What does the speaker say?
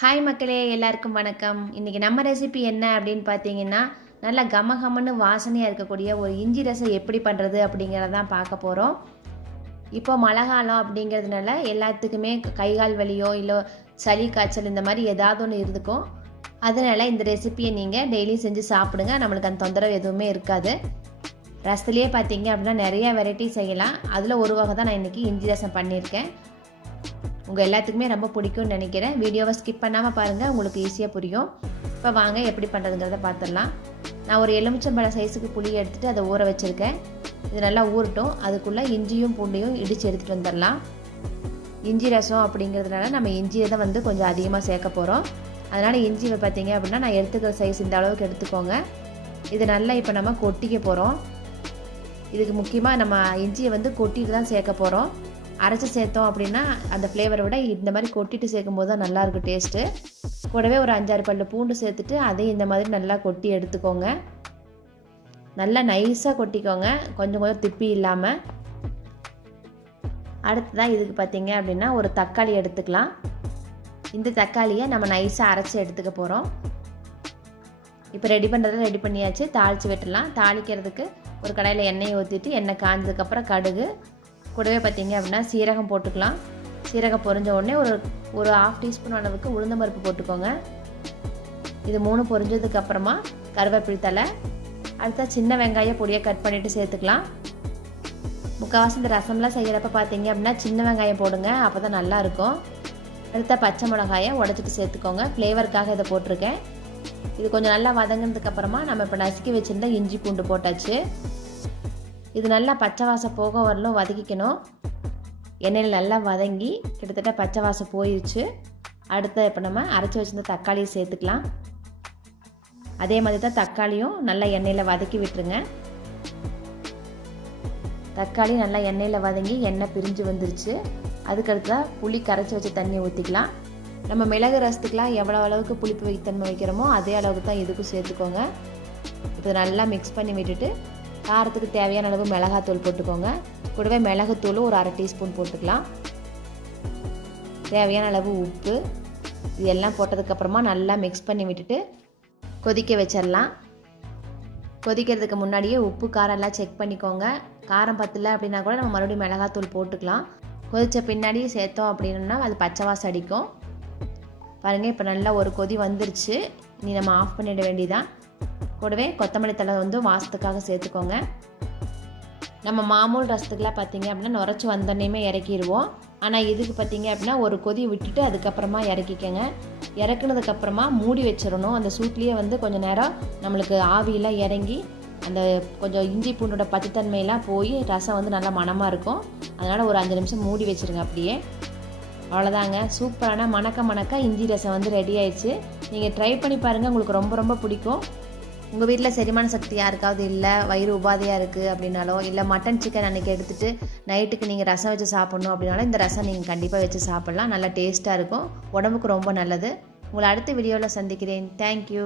Hi மக்களே எல்லாருக்கும் வணக்கம். இன்றைக்கி நம்ம ரெசிபி என்ன அப்படின்னு பார்த்தீங்கன்னா நல்லா கம கமன்னு வாசனையாக இருக்கக்கூடிய ஒரு இஞ்சி ரசம் எப்படி பண்ணுறது அப்படிங்கிறதான் பார்க்க போகிறோம் இப்போ மழை காலம் அப்படிங்கிறதுனால எல்லாத்துக்குமே கை கால் வலியோ இல்லை சளி காய்ச்சல் இந்த மாதிரி ஏதாவது ஒன்று இருந்துக்கும். அதனால் இந்த ரெசிப்பியை நீங்கள் டெய்லியும் செஞ்சு சாப்பிடுங்க. நம்மளுக்கு அந்த தொந்தரவு எதுவுமே இருக்காது. ரசத்துலேயே பார்த்தீங்க அப்படின்னா நிறைய வெரைட்டி செய்யலாம். அதில் ஒரு வகை தான் நான் இன்றைக்கி இஞ்சி ரசம் பண்ணியிருக்கேன். உங்கள் எல்லாத்துக்குமே ரொம்ப பிடிக்கும்னு நினைக்கிறேன். வீடியோவை ஸ்கிப் பண்ணாமல் பாருங்கள் உங்களுக்கு ஈஸியாக புரியும். இப்போ வாங்க எப்படி பண்ணுறதுங்கிறத பார்த்துடலாம் நான் ஒரு எலுமிச்சம்பழம் சைஸுக்கு புளி எடுத்துகிட்டு அதை ஊற வச்சுருக்கேன். இது நல்லா ஊறட்டும். அதுக்குள்ளே இஞ்சியும் பூண்டையும் இடித்து எடுத்துகிட்டு வந்துடலாம். இஞ்சி ரசம் அப்படிங்கிறதுனால நம்ம இஞ்சியை தான் வந்து கொஞ்சம் அதிகமாக சேர்க்க போகிறோம் அதனால் இஞ்சி பார்த்தீங்க அப்படின்னா நான் எடுத்துக்கிற சைஸ் இந்த அளவுக்கு எடுத்துக்கோங்க. இது நல்லா இப்போ நம்ம கொட்டிக்க போகிறோம் இதுக்கு முக்கியமாக நம்ம இஞ்சியை வந்து கொட்டிட்டு தான் சேர்க்க போகிறோம் அரைச்சி சேர்த்தோம் அப்படின்னா அந்த ஃப்ளேவரை விட இந்த மாதிரி கொட்டிட்டு சேர்க்கும் போது தான் நல்லாயிருக்கும் டேஸ்ட்டு கூடவே ஒரு அஞ்சாறு பல்லு பூண்டு சேர்த்துட்டு அதையும் இந்த மாதிரி நல்லா கொட்டி எடுத்துக்கோங்க. நல்லா நைஸாக கொட்டிக்கோங்க. கொஞ்சம் கொஞ்சம் திப்பி இல்லாமல் அடுத்ததான் இதுக்கு பார்த்தீங்க அப்படின்னா ஒரு தக்காளி எடுத்துக்கலாம். இந்த தக்காளியை நம்ம நைஸாக அரைச்சி எடுத்துக்க போகிறோம் இப்போ ரெடி பண்ணுறதை ரெடி பண்ணியாச்சு. தாளித்து விட்டுடலாம் தாளிக்கிறதுக்கு ஒரு கடையில் எண்ணெயை ஊற்றிட்டு எண்ணெய் காஞ்சதுக்கப்புறம் கடுகு கூடவே பார்த்தீங்க அப்படின்னா சீரகம் போட்டுக்கலாம். சீரகம் பொரிஞ்ச உடனே ஒரு ஒரு ஆஃப் டீஸ்பூன் அளவுக்கு உளுந்தம்பருப்பு போட்டுக்கோங்க. இது மூணு பொரிஞ்சதுக்கு அப்புறமா கருவேப்பிலை தலை அடுத்த சின்ன வெங்காயம் பொடியை கட் பண்ணிவிட்டு சேர்த்துக்கலாம். முக்கால்வாசி இந்த ரசம்லாம் செய்கிறப்ப பார்த்தீங்க அப்படின்னா சின்ன வெங்காயம் போடுங்க அப்போ தான் நல்லாயிருக்கும் அடுத்த பச்சை மிளகாயை உடச்சிட்டு சேர்த்துக்கோங்க. ஃப்ளேவருக்காக இதை போட்டிருக்கேன். இது கொஞ்சம் நல்லா வதங்கினதுக்கப்புறமா நம்ம இப்போ நசுக்கி வச்சுருந்தா இஞ்சி பூண்டு போட்டாச்சு. இது நல்லா பச்சை வாசம் போக வரலும் வதக்கிக்கணும். எண்ணெயில் நல்லா வதங்கி கிட்டத்தட்ட பச்சை வாசம் போயிடுச்சு அடுத்த இப்போ நம்ம அரைச்சி வச்சுருந்த தக்காளியை சேர்த்துக்கலாம். அதே மாதிரி தான் தக்காளியும் நல்லா எண்ணெயில் வதக்கி விட்டுருங்க. தக்காளி நல்லா எண்ணெயில் வதங்கி எண்ணெய் பிரிஞ்சு வந்துருச்சு. அதுக்கடுத்து தான் புளி கரைச்சி வச்ச தண்ணி ஊற்றிக்கலாம் நம்ம மிளகு ரசத்துக்கெலாம் எவ்வளோ அளவுக்கு புளிப்பு வைத்தன்மை வைக்கிறோமோ அதே அளவுக்கு தான் இதுக்கும் சேர்த்துக்கோங்க. இது நல்லா மிக்ஸ் பண்ணி விட்டுட்டு காரத்துக்கு தேவையான அளவு மிளகாத்தூள் போட்டுக்கோங்க. கூடவே மிளகுத்தூளும் ஒரு அரை டீஸ்பூன் போட்டுக்கலாம். தேவையான அளவு உப்பு இது எல்லாம் போட்டதுக்கப்புறமா நல்லா மிக்ஸ் பண்ணி விட்டுட்டு கொதிக்க வச்சிடலாம் கொதிக்கிறதுக்கு முன்னாடியே உப்பு காரம் எல்லாம் செக் பண்ணிக்கோங்க. காரம் பத்தல அப்படின்னா கூட நம்ம மறுபடியும் மிளகாத்தூள் போட்டுக்கலாம். கொதித்த பின்னாடி சேர்த்தோம் அப்படின்னா அது பச்சை வாசம் அடிக்கும். பாருங்கள் இப்போ நல்லா ஒரு கொதி வந்துருச்சு. நீ நம்ம ஆஃப் பண்ணிட வேண்டியதான் கூடவே கொத்தமல்லி தலை வந்து வாசத்துக்காக சேர்த்துக்கோங்க. நம்ம மாமூல் ரசத்துக்கெலாம் பார்த்தீங்க அப்படின்னா நுரைச்சி வந்தோடனேயுமே இறக்கிடுவோம் ஆனால் இதுக்கு பார்த்தீங்க அப்படின்னா ஒரு கொதி விட்டுட்டு அதுக்கப்புறமா இறக்கிக்கோங்க. இறக்குனதுக்கப்புறமா மூடி வச்சிடணும். அந்த சூட்லேயே வந்து கொஞ்சம் நேரம் நம்மளுக்கு ஆவியெல்லாம் இறங்கி அந்த கொஞ்சம் இஞ்சி பூண்டோட பச்சைத்தன்மையெல்லாம் போய் ரசம் வந்து நல்லா மணமாக இருக்கும். அதனால் ஒரு அஞ்சு நிமிஷம் மூடி வச்சுருங்க அப்படியே. அவ்வளோதாங்க. சூப்பரான மணக்க மணக்க இஞ்சி ரசம் வந்து ரெடி ஆயிடுச்சு. நீங்கள் ட்ரை பண்ணி பாருங்கள் உங்களுக்கு ரொம்ப ரொம்ப பிடிக்கும். உங்கள் வீட்டில் செரிமான சக்தி யாருக்காவது இல்லை? வயிறு உபாதையாக இருக்குது அப்படின்னாலோ இல்லை மட்டன் சிக்கன் அன்றைக்கி எடுத்துகிட்டு நைட்டுக்கு நீங்கள் ரசம் வச்சு சாப்பிட்ணும் அப்படின்னாலும் இந்த ரசம் நீங்கள் கண்டிப்பாக வச்சு சாப்பிட்லாம். நல்லா டேஸ்ட்டாக இருக்கும். உடம்புக்கு ரொம்ப நல்லது. உங்களை அடுத்த வீடியோவில் சந்திக்கிறேன். தேங்க்யூ